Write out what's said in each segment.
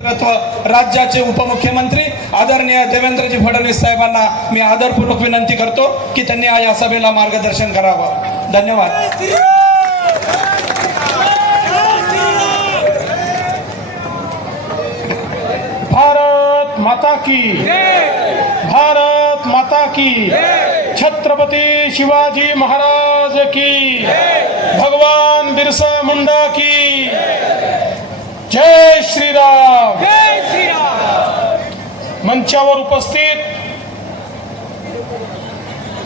नेतृत्व राज्याचे उपमुख्यमंत्री आदरणीय देवेंद्रजी फडणवीस साहेबांना मी आदरपूर्वक विनंती करतो की त्यांनी या सभेला मार्गदर्शन करावं. धन्यवाद. भारत माता की। भारत माता की। छत्रपती शिवाजी महाराज की। भगवान बिरसा मुंडा की। जय श्रीराम. मंचावर उपस्थित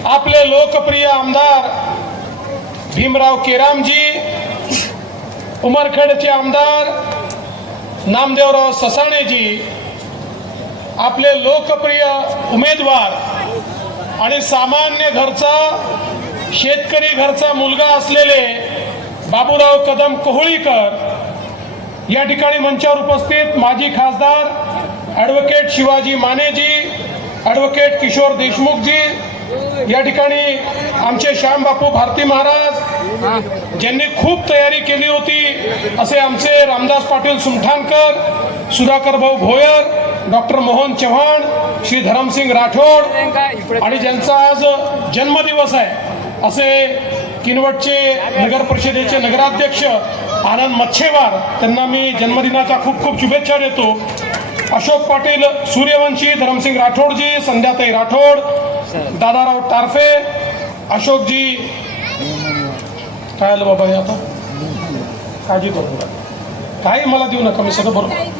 आपले लोकप्रिय आमदार भीमराव केरामजी उमरखेडचे आमदार नामदेवराव ससाणेजी आपले लोकप्रिय उमेदवार आणि सामान्य घरचा शेतकरी घरचा मुलगा असलेले बाबूराव कदम कोहळीकर या ठिकाणी मंचावर उपस्थित माजी खासदार ॲडव्होकेट शिवाजी मानेजी ॲडव्होकेट किशोर देशमुखजी या ठिकाणी आमचे श्यामबापू भारती महाराज ज्यांनी खूप तयारी केली होती असे आमचे रामदास पाटील सुमठाणकर सुधाकर भाऊ भोयर डॉक्टर मोहन चव्हाण श्री धरमसिंग राठोड आणि ज्यांचा आज जन्मदिवस आहे असे किनवटचे नगर परिषदेचे नगराध्यक्ष आनंद मच्छेवार त्यांना मी जन्मदिनाच्या खूप खूप शुभेच्छा देतो. अशोक पाटील सूर्यवंशी धरमसिंग राठोडजी संध्याताई राठोड दादाराव टारफे अशोकजी काय आलं बाबा हे आता? काळजी करू काही मला देऊ नका मी सगळं बरोबर.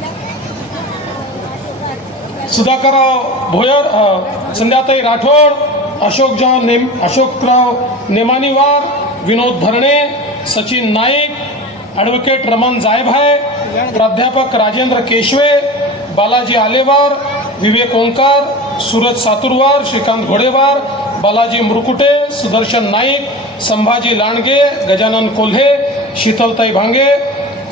सुधाकरराव भोयर संध्याताई राठोड अशोकराव नेम अशोकराव नेमानीवार विनोद भरणे सचिन नाईक ॲडव्होकेट रमण जायभाय प्राध्यापक राजेंद्र केशवे बालाजी आलेवार विवेक ओंकार सूरज सातुरवार श्रीकांत घोडेवार बालाजी मुरकुटे सुदर्शन नाईक संभाजी लांडगे गजानन कोल्हे शीतलताई भांगे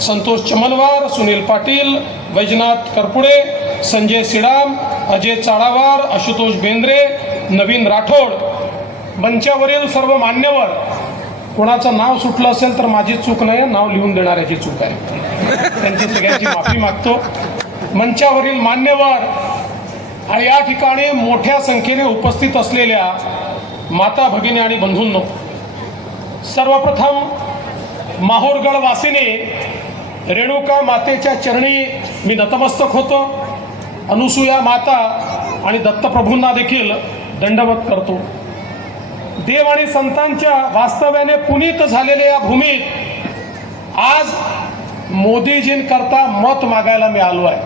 संतोष चमनवार सुनील पाटील वैजनाथ करपुडे संजय सिडाम अजय चाळावार आशुतोष बेंद्रे नवीन राठोड. मंचावरील सर्व मान्यवर कोणाचं नाव सुटलं असेल तर माझी चूक नाही नाव लिहून देणाऱ्याची चूक आहे. त्यांची सगळ्यांची माफी मागतो. मंचावरील मान्यवर आणि या ठिकाणी मोठ्या संख्येने उपस्थित असलेल्या माता भगिनी आणि बंधूंनो सर्वप्रथम माहूरगड वासिनी रेणुका मातेच्या चरणी मी नतमस्तक होतो. अनुसूया माता आणि दत्तप्रभूंना देखील दंडवत करतो. देव आणि संतांच्या वास्तव्याने पुनीत झालेल्या या भूमीत आज मोदीजींकरता मत मागायला मी आलो आहे.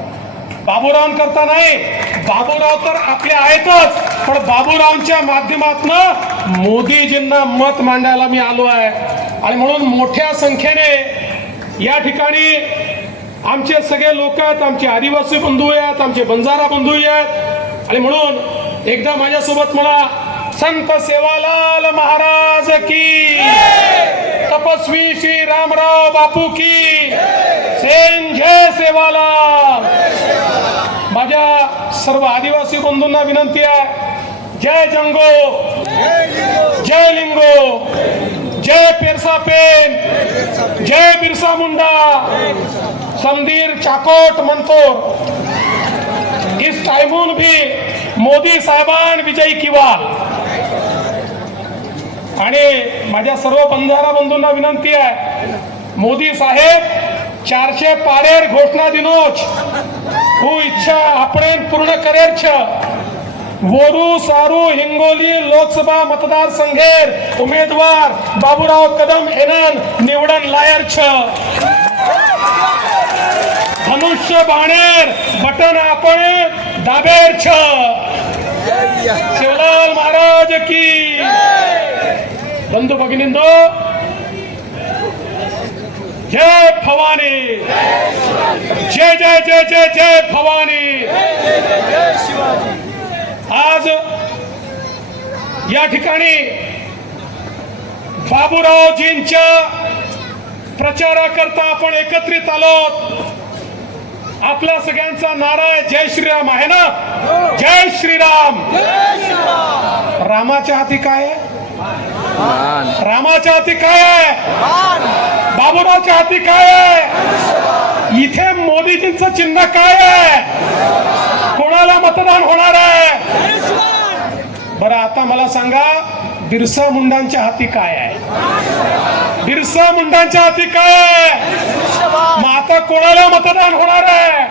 बाबूरावांकरता नाही. बाबूराव तर आपले आहेतच. पण बाबूरावांच्या माध्यमातून मोदीजींना मत मांडायला मी आलो आहे. आणि म्हणून मोठ्या संख्येने या ठिकाणी आमचे सगळे लोक आहेत आमचे आदिवासी बंधू आहेत आमचे बंजारा बंधू आहेत. आणि म्हणून एकदा माझ्यासोबत मला संत सेवालाल महाराज की तपस्वी श्री रामराव बापू की सेन जय सेवालाल. माझ्या सर्व आदिवासी बंधूंना विनंती आहे. जय जंगो जय लिंगो. जय पेरसा पेन जय बिरसा मुंडा समधीर चाकोट म्हणतो इस टाइमून भी मोदी साहेबान विजयी किवा आणि माझ्या सर्व बंधारा बंधूंना विनंती आहे मोदी साहेब चारशे पारेर घोषणा दिनोच. हू इच्छा आपण पूर्ण करेर छ. वोरू सारू हिंगोली लोकसभा मतदारसंघेर उमेदवार बाबूराव कदम एनन निवडण लायर छ धनुष्य बाणेर बटन आपण दाबेर छ शिवलाल महाराज की. बंधू भगिनींदो जय भवानी. जय जय जय जय जय भवानी. आज या ठिकाणी बाबूरावजींच्या प्रचाराकरता आपण एकत्रित आलो आपला सगळ्यांचा नारा आहे जय श्रीराम आहे ना? जय श्रीराम! रामाच्या हाती काय आहे? रामाच्या हाती काय आहे? बाबूरावच्या हाती काय आहे? इथे मोदीजींचं चिन्ह काय आहे? कोणाला मतदान होणार आहे? बरं आता मला सांगा बिरसा मुंडांच्या हाती काय आहे? बिरसा मुंडांच्या हाती काय आहे? मग आता कोणाला मतदान होणार आहे?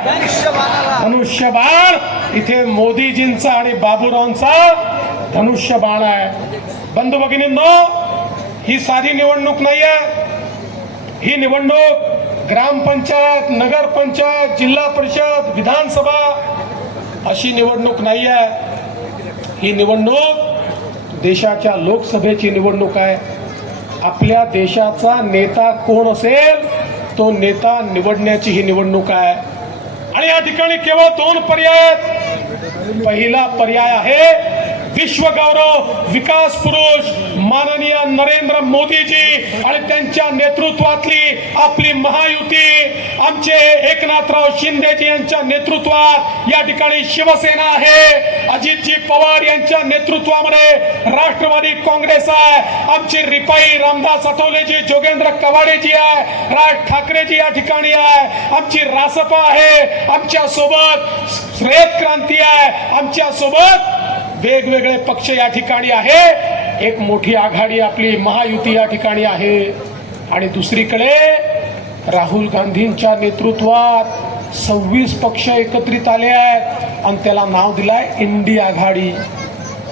धनुष्यबाण. इथे मोदीजींचा आणि बाबूरावांचा धनुष्यबाण आहे. बंधू भगिनींनो ही साधी निवडणूक नाहीये. ही निवडणूक ग्रामपंचायत नगरपंचायत जिल्हा परिषद विधानसभा अशी निवडणूक नाही आहे. ही निवडणूक देशाच्या लोकसभेची निवडणूक आहे. आपल्या देशाचा नेता कोण असेल तो नेता निवडण्याची ही निवडणूक आहे. आणि या ठिकाणी केवळ दोन पर्याय आहेत. पहिला पर्याय आहे विश्वगौरव विकास पुरुष माननीय नरेंद्र मोदीजी आणि त्यांच्या नेतृत्वातली आपली महायुती. आमचे एकनाथराव शिंदेजी यांच्या नेतृत्वात या ठिकाणी शिवसेना आहे. अजितजी पवार यांच्या नेतृत्वामध्ये राष्ट्रवादी काँग्रेस आहे. आमची रिपाई रामदास आठवलेजी जोगेंद्र कवाडेजी आहे. राज ठाकरेजी या ठिकाणी आहे. आमची रासपा आहे. आमच्यासोबत श्रेत क्रांती आहे. आमच्यासोबत वेगवेगळे पक्ष या ठिकाणी आहे. एक मोठी आघाडी आपली महायुती या ठिकाणी आहे. आणि दुसरीकडे राहुल गांधींच्या नेतृत्वात सव्वीस पक्ष एकत्रित आले आहेत आणि त्याला नाव दिलाय इंडी आघाडी.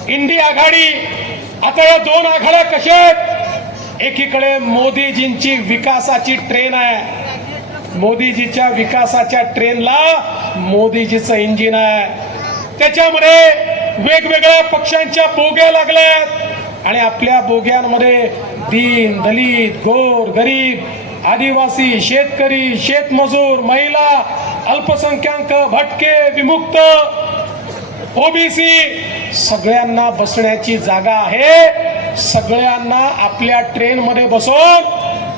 इंडी आघाडी. आता या दोन आघाड्या कशा आहेत? एकीकडे मोदीजींची विकासाची ट्रेन आहे. मोदीजीच्या विकासाच्या ट्रेनला मोदीजीचं इंजिन आहे. त्याच्यामध्ये वेगवेगळ्या पक्षांच्या बोग्या लागल्यात. आणि आपल्या बोग्यांमध्ये दीन दलित गोर गरीब आदिवासी शेतकरी शेतमजूर महिला अल्पसंख्याक भटके विमुक्त ओबीसी सगळ्यांना बसण्याची जागा आहे. सगळ्यांना आपल्या ट्रेन मध्ये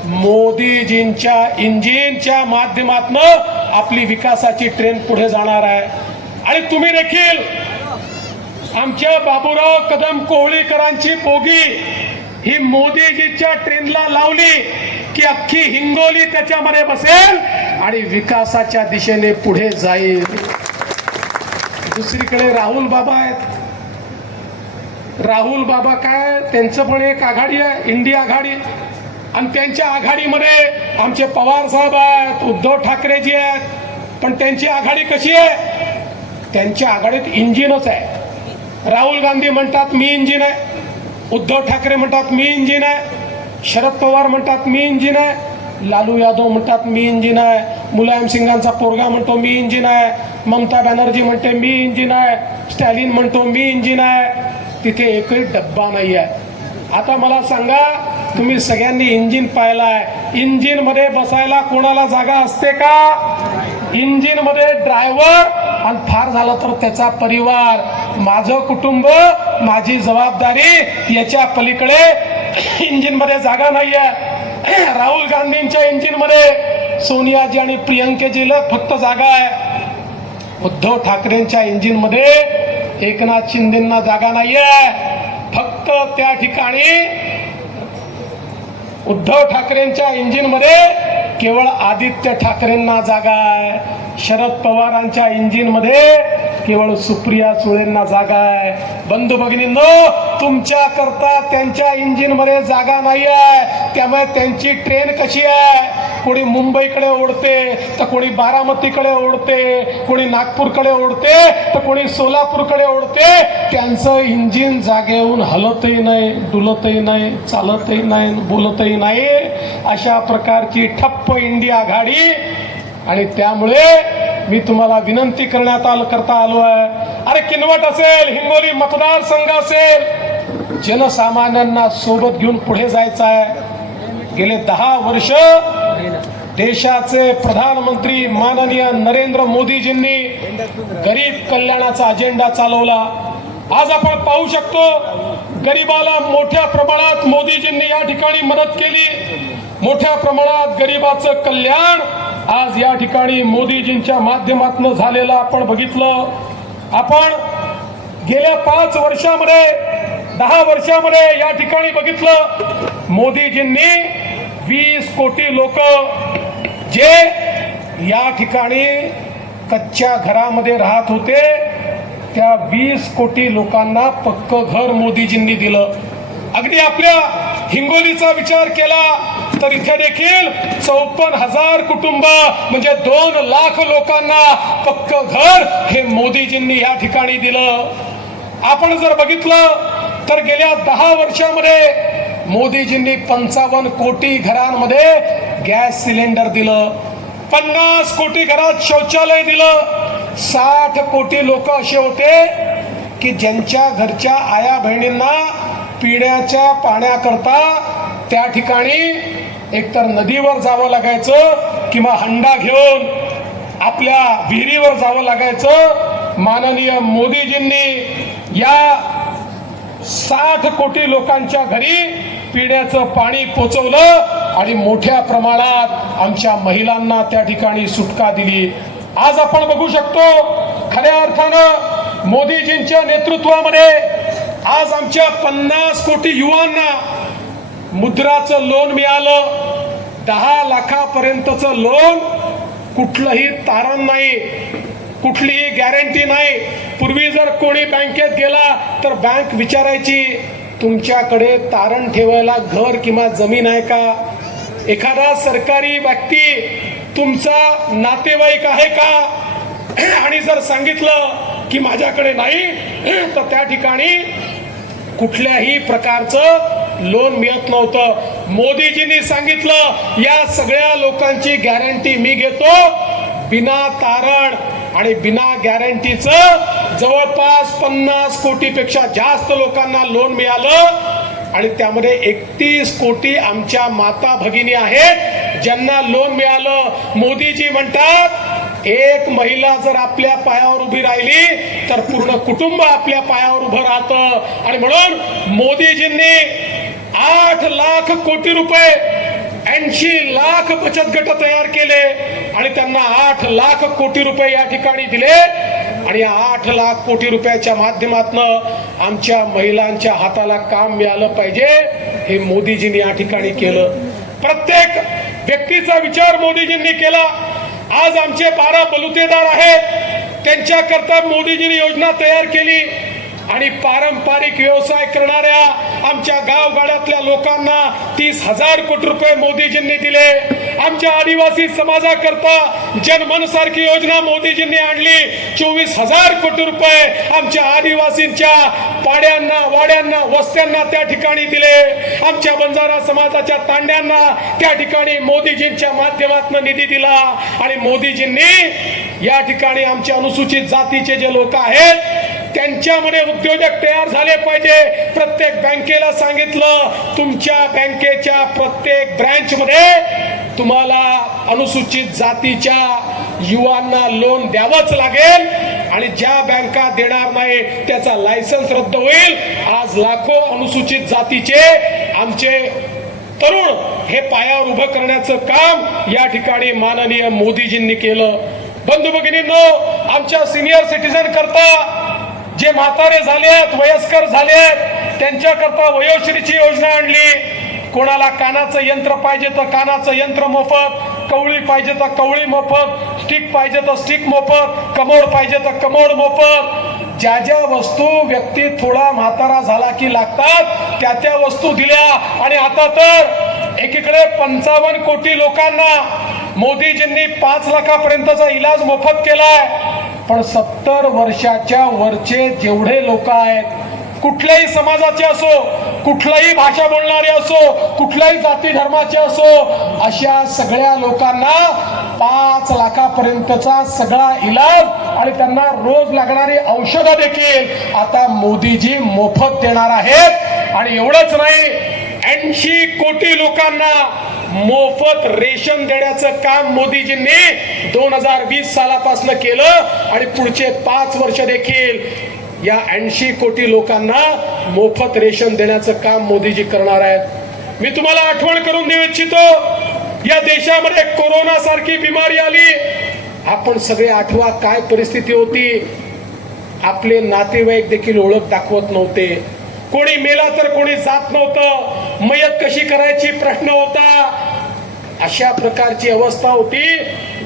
मोदीजींच्या इंजिनच्या माध्यमातून आपली विकासाची ट्रेन पुढे जाणार आहे. आणि तुम्ही देखील आमच्या बाबूराव कदम कोहळीकरांची बोगी ही मोदीजीच्या ट्रेनला लावली की अख्खी हिंगोली त्याच्यामध्ये बसेल आणि विकासाच्या दिशेने पुढे जाईल. दुसरीकडे राहुल बाबा आहेत. राहुल बाबा काय? त्यांचं पण एक आघाडी आहे इंडिया आघाडी. आणि त्यांच्या आघाडीमध्ये आमचे पवार साहेब आहेत उद्धव ठाकरेजी आहेत. पण त्यांची आघाडी कशी आहे? त्यांच्या आघाडीत इंजिनच आहे. राहुल गांधी म्हणतात मी इंजिन आहे. उद्धव ठाकरे म्हणतात मी इंजिन आहे. शरद पवार म्हणतात मी इंजिन आहे. लालू यादव म्हणतात मी इंजिन आहे. मुलायम सिंगांचा पोरगा म्हणतो मी इंजिन आहे. ममता बॅनर्जी म्हणते मी इंजिन आहे. स्टॅलिन म्हणतो मी इंजिन आहे. तिथे एकही डब्बा नाही आहे आता मला सांगा तुम्ही सगळ्यांनी इंजिन पाहिलाय. आहे इंजिनमध्ये बसायला कोणाला जागा असते का? इंजिनमध्ये ड्रायव्हर आणि फार झालं तर त्याचा परिवार माझं कुटुंब माझी जबाबदारी याच्या पलीकडे इंजिनमध्ये जागा नाहीये. राहुल गांधींच्या इंजिनमध्ये सोनियाजी आणि प्रियंकेजीला फक्त जागा आहे. उद्धव ठाकरेंच्या इंजिनमध्ये एकनाथ शिंदेना जागा नाहीये. फक्त त्या ठिकाणी उद्धव ठाकरेंच्या इंजिनमध्ये केवळ आदित्य ठाकरेंना जागा आहे. शरद पवारांच्या इंजिनमध्ये केवळ सुप्रिया सुळेंना जागा आहे. बंधू भगिनींनो तुमच्या करता त्यांच्या इंजिनमध्ये जागा नाही आहे. त्यामुळे त्यांची ट्रेन कशी आहे? कोणी मुंबईकडे ओढते तर कोणी बारामतीकडे ओढते कोणी नागपूरकडे ओढते तर कोणी सोलापूरकडे ओढते. त्यांचं इंजिन जागेहून हलतही नाही डुलतही नाही चालतही नाही बोलतही नाही. अशा प्रकारची ठप्प इंडिया आघाडी. आणि त्यामुळे मी तुम्हाला विनंती करण्यात आलो करता आलो आहे. अरे किनवट असेल हिंगोली मतदारसंघ असेल जनसामान्यांना सोबत घेऊन पुढे जायचं आहे. गेले दहा वर्ष देशाचे प्रधानमंत्री माननीय नरेंद्र मोदीजींनी गरीब कल्याणाचा अजेंडा चालवला. आज आपण पाहू शकतो गरीबाला मोठ्या प्रमाणात मोदीजींनी या ठिकाणी मदत केली. मोठ्या प्रमाणात गरीबाचं कल्याण आज या ठिकाणी मोदीजींच्या माध्यमातून झालेलं आपण बघितलं. आपण गेल्या पाच वर्षामध्ये दहा वर्षामध्ये या ठिकाणी बघितलं मोदीजींनी वीस कोटी लोक जे या ठिकाणी कच्च्या घरामध्ये राहत होते त्या वीस कोटी लोकांना पक्क घर मोदीजींनी दिलं. अगदी आपल्या हिंगोलीचा विचार केला तर इथे देखील चौपन्न हजार कुटुंब म्हणजे दोन लाख लोकांना पक्क घर हे मोदीजींनी या ठिकाणी दिलं. आपण जर बघितलं तर गेल्या दहा वर्षामध्ये मोदीजींनी पंचावन्न कोटी घरांमध्ये गॅस सिलेंडर दिलं पन्नास कोटी घरात शौचालय दिलं साठ कोटी लोक असे होते की ज्यांच्या घरच्या आया बहिणींना पिण्याच्या पाण्याकरता त्या ठिकाणी एकतर नदीवर जावं लागायचं किंवा हंडा घेऊन आपल्या विहिरीवर जावं लागायचं. माननीय मोदीजींनी या साठ कोटी लोकांच्या घरी पिण्याचं पाणी पोचवलं आणि मोठ्या प्रमाणात आमच्या महिलांना त्या ठिकाणी सुटका दिली. आज आपण बघू शकतो खऱ्या अर्थानं मोदीजींच्या नेतृत्वामध्ये आज आमच्या पन्नास कोटी युवांना मुद्राचं लोन मिळालं. दहा लाखापर्यंतचं लोन कुठलंही तारण नाही कुठलीही गॅरंटी नाही. पूर्वी जर कोणी बँकेत गेला तर बँक विचारायची तुमच्याकडे तारण ठेवायला घर किंवा जमीन आहे का? एखादा सरकारी व्यक्ती तुमचा नातेवाईक आहे का? आणि जर सांगितलं की माझ्याकडे नाही तर त्या ठिकाणी कुठल्याही प्रकारचं लोन मिळत नव्हतं. मोदीजींनी सांगितलं या सगळ्या लोकांची गॅरंटी मी घेतो बिना तारण. आणि बिना गॅरंटीचं जवळपास पन्नास कोटीपेक्षा जास्त लोकांना लोन मिळालं. आणि त्यामध्ये एकतीस कोटी आमच्या माता भगिनी आहेत. ज्यांना लोन मिळालं मोदीजी म्हणतात एक महिला जर आपल्या पायावर उभी राहिली तर पूर्ण कुटुंब आपल्या पायावर उभं राहतं. आणि म्हणून मोदीजींनी आठ लाख कोटी रुपये ऐंशी लाख बचत गट तयार केले. आणि त्यांना आठ लाख कोटी रुपये या ठिकाणी दिले. आणि या आठ लाख कोटी रुपयाच्या माध्यमातून आमच्या महिलांच्या हाताला काम मिळालं पाहिजे. हे मोदीजींनी या ठिकाणी केलं. प्रत्येक व्यक्तीचा विचार मोदीजींनी केला. आज आमचे बारा बलुतेदार आहेत. त्यांच्याकरता मोदीजींनी योजना तयार केली. आणि पारंपरिक व्यवसाय करणाऱ्या आमच्या गावगाड्यातल्या लोकांना तीस हजार कोटी रुपये मोदीजींनी दिले. आमच्या आदिवासी समाजाकरता जनमन सारखी योजना मोदीजींनी आणली. चोवीस हजार कोटी रुपये आमच्या आदिवासींच्या पाड्यांना वाड्यांना वस्त्यांना त्या ठिकाणी दिले. आमच्या बंजारा समाजाच्या तांड्यांना त्या ठिकाणी मोदीजींच्या माध्यमातून निधी दिला. आणि मोदीजींनी या ठिकाणी आमच्या अनुसूचित जातीचे जे लोक आहेत त्यांच्यामध्ये उद्योजक तयार झाले पाहिजे. प्रत्येक बँकेला सांगितलं तुमच्या बँकेच्या प्रत्येक ब्रँचमध्ये तुम्हाला अनुसूचित जातीच्या युवांना लोन द्यावंच लागेल आणि ज्या बँका देणार नाही त्याचा लायसन्स रद्द होईल. आज लाखो अनुसूचित जातीचे आमचे तरुण हे पायावर उभं करण्याचं काम या ठिकाणी माननीय मोदीजींनी केलं. बंधू भगिनींनो आमच्या सिनियर सिटीजन करता जे म्हातारे झाले आहेत वयस्कर झाले आहेत त्यांच्याकरता वयोश्रीची योजना आणली. कोणाला कानाचं यंत्र पाहिजे तर कानाचं यंत्र मोफत कवळी पाहिजे तर कवळी मोफत स्टिक पाहिजे तर स्टिक मोफत कमोड पाहिजे तर कमोड मोफत. ज्या ज्या वस्तू व्यक्ती थोडा म्हातारा झाला की लागतात त्या त्या वस्तू दिल्या. आणि आता तर एकीकडे पंचावन्न कोटी लोकांना मोदीजींनी पाच लाखापर्यंतचा इलाज मोफत केलाय. पण सत्तर वर्षाच्या वरचे जेवढे लोक आहेत कुठल्याही समाजाचे असो कुठलाही भाषा बोलणारे असो कुठल्याही जाती धर्माचे असो अशा सगळ्या लोकांना पाच लाखापर्यंतचा सगळा इलाज आणि त्यांना रोज लागणारी औषधं देखील आता मोदीजी मोफत देणार आहेत. आणि एवढंच नाही ऐंशी कोटी लोकांना मोफत रेशन देण्याचं काम मोदीजींनी दोन हजार वीस सालापासून केलं आणि पुढचे पाच वर्ष देखील या ऐंशी कोटी लोकांना मोफत रेशन देण्याचं काम मोदीजी करणार आहेत. मी तुम्हाला आठवण करून देऊ इच्छितो या देशामध्ये कोरोना सारखी बिमारी आली. आपण सगळे आठवा काय परिस्थिती होती. आपले नातेवाईक देखील ओळख दाखवत नव्हते. कोणी मेला तर कोणी जात नव्हतं. मयत कशी करायची प्रश्न होता. अशा प्रकारची अवस्था होती.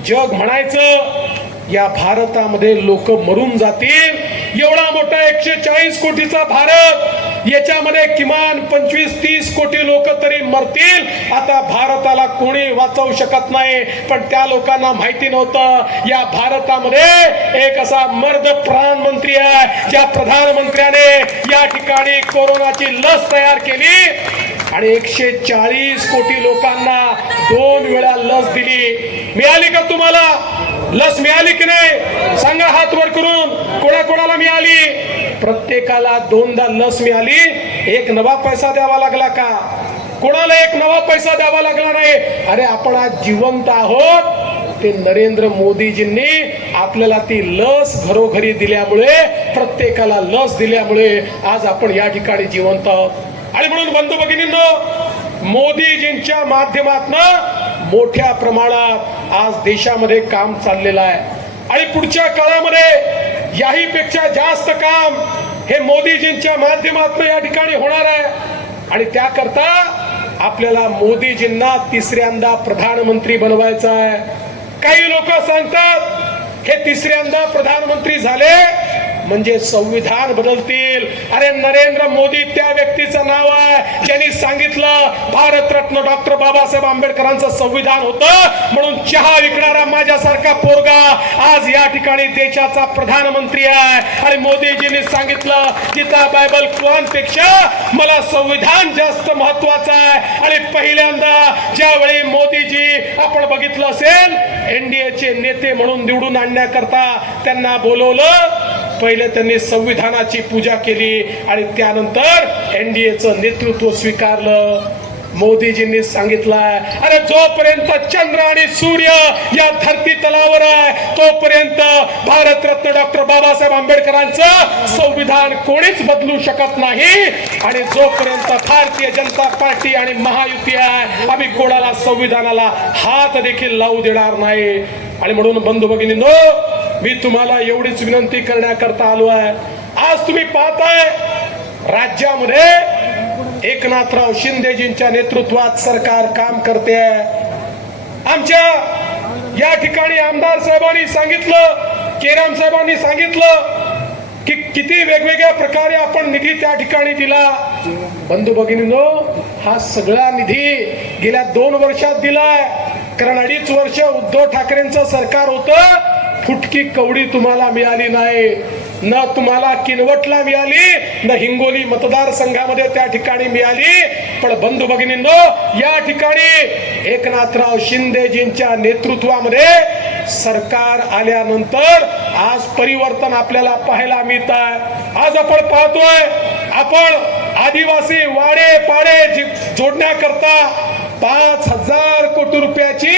जग म्हणायचं या भारतामध्ये लोक मरून जातील. एवढा मोठा एकशे चाळीस कोटीचा भारत याच्यामध्ये किमान पंचवीस तीस कोटी लोक तरी मरतील. आता भारताला कोणी वाचवू शकत नाही पण त्या लोकांना माहिती नव्हतं. या भारतामध्ये एक असा मर्द प्रधानमंत्री आहे ज्या प्रधानमंत्र्याने या ठिकाणी कोरोनाची लस तयार केली आणि एकशे चाळीस कोटी लोकांना दोन वेळा लस दिली. मिळाली का तुम्हाला? लस मिळाली की नाही? सांगा हात वर करून. कोणा कोणाला मिळाली? प्रत्येकाला दोनदा लस मिळाली. एक नवा पैसा द्यावा लागला का? कोणाला एक नवा पैसा द्यावा लागला नाही? अरे आपण आज जिवंत आहोत. ते नरेंद्र मोदीजींनी आपल्याला ती लस घरोघरी दिल्यामुळे प्रत्येकाला लस दिल्यामुळे आज आपण या ठिकाणी जिवंत आहोत. आणि म्हणून बंधू भगिनींनो मोदीजींच्या माध्यमातनं मोठ्या प्रमाणात आज देशामध्ये काम चाललेलं आहे. आणि पुढच्या काळामध्ये याही पेक्षा जास्त काम हे मोदीजींच्या माध्यमातून या ठिकाणी होणार आहे. आणि त्याकरता आपल्याला मोदीजींना तिसऱ्यांदा प्रधानमंत्री बनवायचं आहे. काही लोक सांगतात हे तिसऱ्यांदा प्रधानमंत्री झाले म्हणजे संविधान बदलतील. अरे नरेंद्र मोदी त्या व्यक्तीचं नाव आहे. ज्यांनी सांगितलं भारतरत्न डॉक्टर बाबासाहेब आंबेडकरांचं संविधान होतं. म्हणून चहा विकणारा माझ्यासारखा पोरगा आज या ठिकाणी देशाचा प्रधानमंत्री आहे. आणि मोदीजींनी सांगितलं गीता बायबल कुराणपेक्षा मला संविधान जास्त महत्वाचं आहे. आणि पहिल्यांदा ज्यावेळी मोदीजी आपण बघितलं असेल एनडीएचे नेते म्हणून निवडून आणण्याकरता त्यांना बोलवलं पहिले त्यांनी संविधानाची पूजा केली आणि त्यानंतर एनडीएचं नेतृत्व स्वीकारलं. मोदीजींनी सांगितलंय अरे जोपर्यंत चंद्र आणि सूर्य या धरती तलावर आहे तोपर्यंत भारतरत्न डॉक्टर बाबासाहेब आंबेडकरांचं संविधान कोणीच बदलू शकत नाही. आणि जोपर्यंत भारतीय जनता पार्टी आणि महायुती आहे आम्ही कोणाला संविधानाला हात देखील लावू देणार नाही. आणि म्हणून बंधू भगिनी मी तुम्हाला एवढीच विनंती करण्याकरता आलो आहे. आज तुम्ही पाहताय राज्यामध्ये एकनाथराव शिंदेजींच्या नेतृत्वात सरकार काम करते आहे. आमच्या या ठिकाणी आमदार साहेबांनी सांगितलं केराम साहेबांनी सांगितलं की किती वेगवेगळ्या प्रकारे आपण निधी त्या ठिकाणी दिला. बंधू भगिनीनो हा सगळा निधी गेल्या दोन वर्षात दिलाय. कारण अडीच वर्ष उद्धव ठाकरेंचं सरकार होतं. फुटकी कवडी तुम्हाला मिळाली नाही. न तुम्हाला किनवटला मिळाली न हिंगोली मतदारसंघामध्ये त्या ठिकाणी मिळाली. पण बंधू भगिनींनो या ठिकाणी एकनाथराव शिंदेजींच्या नेतृत्वामध्ये सरकार आल्यानंतर आज परिवर्तन आपल्याला पाहायला मिळत आहे. आज आपण पाहतोय आपण आदिवासी वाडे पाडे जोडण्याकरता पाच हजार कोटी रुपयाची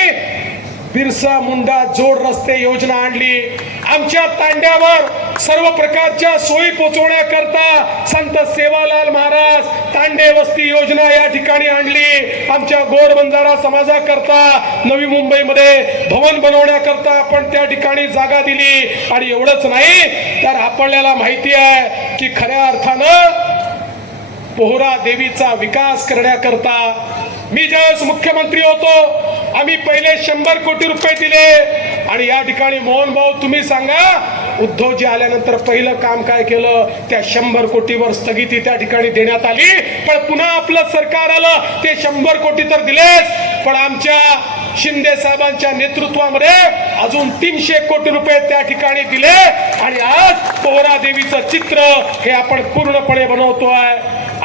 बिरसा मुंडा जोड रस्ते योजना आणली. आमच्या तांड्यावर सर्व प्रकारच्या सोयी पोचवण्याकरता संत सेवालाल महाराज तांडे वस्ती योजना या ठिकाणी आणली. आमच्या गोर बंजारा समाजाकरता नवी मुंबईमध्ये भवन बनवण्याकरता आपण त्या ठिकाणी जागा दिली. आणि एवढंच नाही तर आपल्याला माहिती आहे की खऱ्या अर्थानं पोहरा देवीचा विकास करण्याकरता मी ज्यावेळेस मुख्यमंत्री होतो आम्ही पहिले शंभर कोटी रुपये दिले. आणि या ठिकाणी मोहन भाऊ तुम्ही सांगा उद्धवजी आल्यानंतर पहिलं काम काय केलं? त्या शंभर कोटीवर स्थगिती त्या ठिकाणी देण्यात आली. पण पुन्हा आपलं सरकार आलं. ते शंभर कोटी तर दिलेच. पण आमच्या शिंदे साहेबांच्या नेतृत्वामध्ये अजून तीनशे कोटी रुपये त्या ठिकाणी दिले. आणि आज पोहरा देवीचं चित्र हे आपण पूर्णपणे बनवतोय.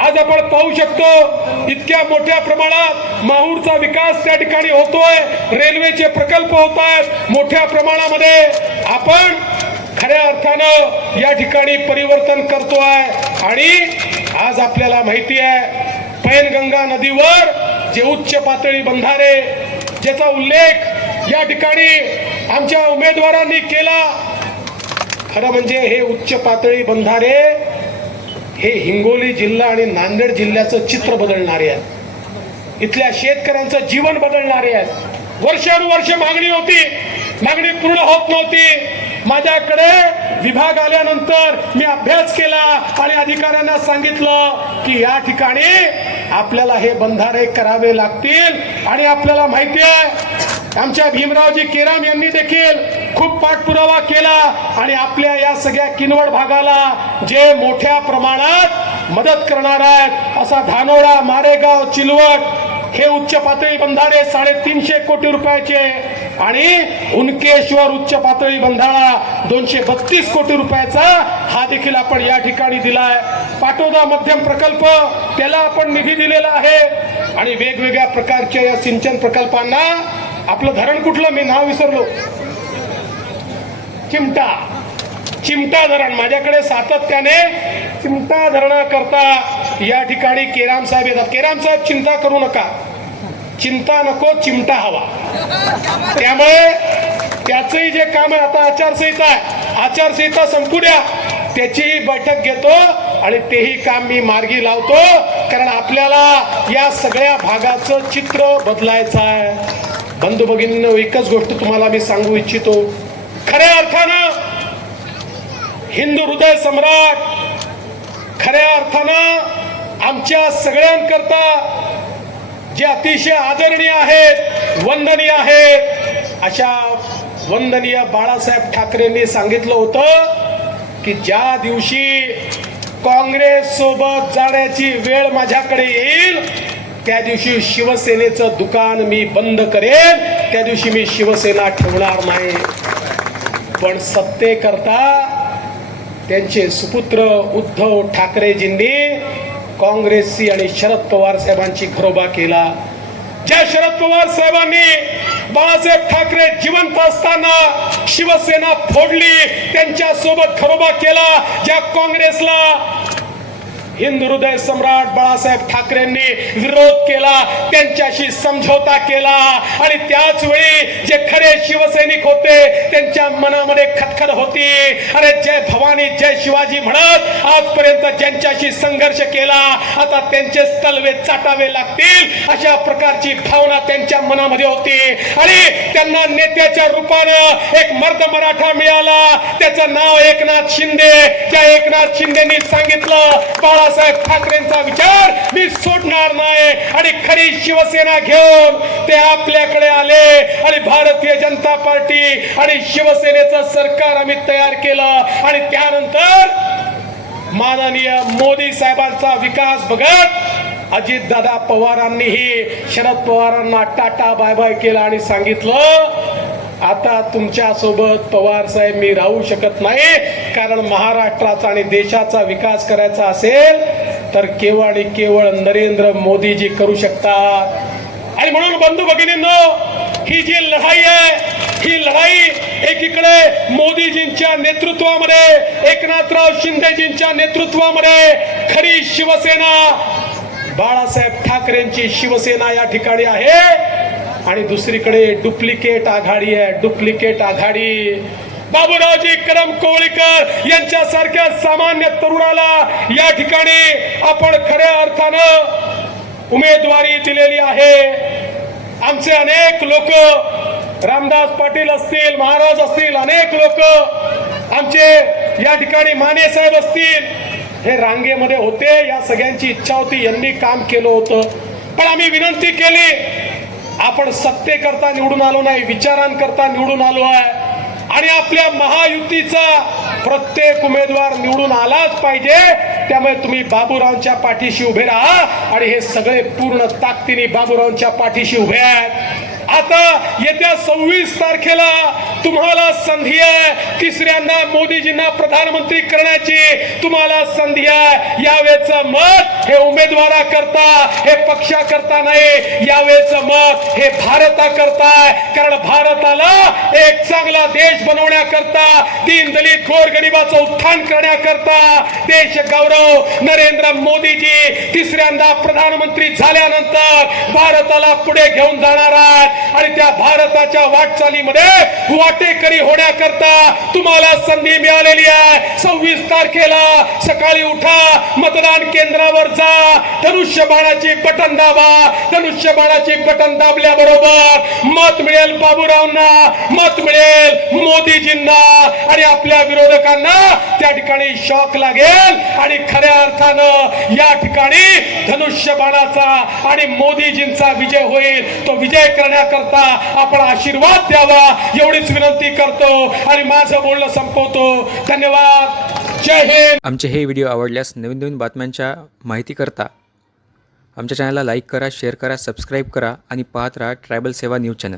आज आपण पाहू शकतो इतक्या मोठ्या प्रमाणात माहूरचा विकास त्या ठिकाणी होतोय रेल्वेचे प्रकल्प होत आहेत. मोठ्या प्रमाणामध्ये आपण खऱ्या अर्थानं या ठिकाणी परिवर्तन करतोय आणि आज आपल्याला माहिती आहे पैनगंगा नदीवर जे उच्च पातळी बंधारे ज्याचा उल्लेख या ठिकाणी आमच्या उमेदवारांनी केला. खरं म्हणजे हे उच्च पातळी बंधारे हे हिंगोली जिल्हा आणि नांदेड जिल्ह्याचं चित्र बदलणारे आहेत. इथल्या शेतकऱ्यांचं जीवन बदलणारे आहेत. वर्षानुवर्ष मागणी होती. मागणी पूर्ण होत नव्हती. माझ्याकडे विभाग आल्यानंतर मी अभ्यास केला आणि अधिकाऱ्यांना सांगितलं की या ठिकाणी आपल्याला हे बंधारे करावे लागतील. आणि आपल्याला माहिती आहे आमच्या भीमरावजी केराम यांनी देखील खूप पाठपुरावा केला आणि आपल्या या सगळ्या किनवट भागाला जे मोठ्या प्रमाणात मदत करणार आहेत असा धानोडा मारेगाव चिलवट हे उच्च पातळी बंधारे साडेतीनशे कोटी रुपयाचे आणि उनकेश्वर उच्च पातळी बंधारा दोनशे बत्तीस कोटी रुपयाचा हा देखील आपण या ठिकाणी दिलाय. पाटोदा मध्यम प्रकल्प त्याला आपण निधी दिलेला आहे आणि वेगवेगळ्या प्रकारच्या या सिंचन प्रकल्पांना आपलं धरण कुठलं? मी नाव विसरलो. चिमटा. चिमटा धरण. माझ्याकडे सातत्याने चिमटा धरणाकरता या ठिकाणी केराम साहेब येतात. केराम साहेब चिंता करू नका. चिंता नको चिमटा हवा. त्यामुळे त्याचंही जे काम आहे आता आचारसंहिता आहे. आचारसंहिता संपू द्या. त्याचीही बैठक घेतो आणि तेही काम मी मार्गी लावतो कारण आपल्याला या सगळ्या भागाचं चित्र बदलायचं आहे. बंधू भगिनींनो एकच गोष्ट तुम्हाला मी सांगू इच्छितो. खऱ्या अर्थानं हिंदू हृदय सम्राट खऱ्या अर्थानं आमच्या सगळ्यांकरता जे अतिशय आदरणीय आहेत वंदनीय आहेत अशा वंदनीय बाळासाहेब ठाकरेंनी सांगितलं होतं की ज्या दिवशी काँग्रेस सोबत जाण्याची वेळ माझ्याकडे येईल त्या दिवशी शिवसेनेचं दुकान मी बंद करेन त्या दिवशी मी शिवसेना ठेवणार नाही. पण सत्तेकरता त्यांचे सुपुत्र उद्धव ठाकरेजींनी काँग्रेसची आणि शरद पवार साहेबांची घरोबा केला. ज्या शरद पवार साहेबांनी बाळासाहेब ठाकरे जिवंत असताना शिवसेना फोडली त्यांच्यासोबत खरोबा केला ज्या काँग्रेसला हिंदू हृदय सम्राट बाळासाहेब ठाकरेंनी विरोध केला त्यांच्याशी समझोता केला आणि त्याच वेळी जे खरे शिवसैनिक होते त्यांच्या मनामध्ये खतखत होती. अरे जय भवानी जय शिवाजी म्हणत आजपर्यंत ज्यांच्याशी संघर्ष केला आता त्यांचे स्थलवे चाटावे लागतील अशा प्रकारची भावना त्यांच्या मनामध्ये होती. आणि त्यांना नेत्याच्या रूपानं एक मर्द मराठा मिळाला. त्याचं नाव एकनाथ शिंदे. त्या एकनाथ शिंदेनी सांगितलं बाळासाहेब ठाकरेंचा विचार मी सोडणार नाही आणि खरी शिवसेना घेऊन ते आपल्याकडे आले आणि भारतीय जनता पार्टी आणि शिवसेनेचं सरकार आम्ही तयार केलं. आणि त्यानंतर माननीय मोदी साहेबांचा विकास बघत अजितदादा पवारांनीही शरद पवारांना टाटा बाय बाय केला आणि सांगितलं आता तुमच्यासोबत पवार साहेब मी राहू शकत नाही. कारण महाराष्ट्राचा आणि देशाचा विकास करायचा असेल तर केवळ आणि केवळ नरेंद्र मोदीजी करू शकतात. आणि म्हणून बंधू भगिनींनो ही जी लढाई आहे ही लढाई एकीकडे मोदीजींच्या नेतृत्वामध्ये एकनाथराव शिंदेजींच्या नेतृत्वामध्ये खरी शिवसेना बाळासाहेब ठाकरेंची शिवसेना या ठिकाणी आहे. आणि दुसरीकडे डुप्लिकेट आघाडी आहे. डुप्लिकेट आघाडी. बाबूरावजी करम कोवळीकर यांच्यासारख्या सामान्य तरुणाला या ठिकाणी आपण खऱ्या अर्थानं उमेदवारी दिलेली आहे. आमचे अनेक लोक रामदास पाटील असतील महाराज असतील अनेक लोक आमचे या ठिकाणी माने साहेब असतील. हे रांगेमध्ये होते या सगळ्यांची इच्छा होती यांनी काम केलं होतं. पण आम्ही विनंती केली आपण सत्तेकरता निवडून आलो नाही विचारांकरता निवडून आलो आहे. आणि आपल्या महायुतीचा प्रत्येक उमेदवार निवडून आलाच पाहिजे. त्यामुळे तुम्ही बाबूरावांच्या पाठीशी उभे राहा. आणि हे सगळे पूर्ण ताकदीने बाबूरावांच्या पाठीशी उभे आहेत. आता येत्या सव्वीस तारखेला तुम्हाला संधी आहे. तिसऱ्यांदा मोदीजींना प्रधानमंत्री करण्याची तुम्हाला संधी आहे. यावेळेचं मत हे उमेदवाराकरता हे पक्षाकरता नाही. यावेळेचं मत हे भारता करता कारण भारताला एक चांगला देश बनवण्याकरता तीन दलित घोर गरिबाचं उत्थान करण्याकरता देश गौरव नरेंद्र मोदीजी तिसऱ्यांदा प्रधानमंत्री झाल्यानंतर भारताला पुढे घेऊन जाणार आहेत. आणि त्या भारताच्या वाटचालीमध्ये वाटेकरी होण्याकरता तुम्हाला संधी मिळालेली आहे. सव्वीस तारखेला सकाळी उठा मतदान केंद्रावर जा. धनुष्य बाणाची बटन दाबा. धनुष्य बाणाची बटन दाबल्याबरोबर मत मिळेल बाबूरावांना. मत मिळेल मोदीजींना. आणि आपल्या विरोधकांना त्या ठिकाणी शॉक लागेल. आणि खऱ्या अर्थानं या ठिकाणी धनुष्य बाणाचा आणि मोदीजींचा विजय होईल. तो विजय करण्याकरता करता आपण आशीर्वाद द्यावा. एवढीच विनंती करतो आणि माझं बोलणं संपवतो. धन्यवाद. जय हिंद. आमचे हे व्हिडिओ आवडल्यास नवीन नवीन बातम्यांच्या माहिती करता. आमच्या चॅनलला लाईक करा शेअर करा सबस्क्राईब करा आणि पाहत राहा ट्रायबल सेवा न्यूज चॅनल.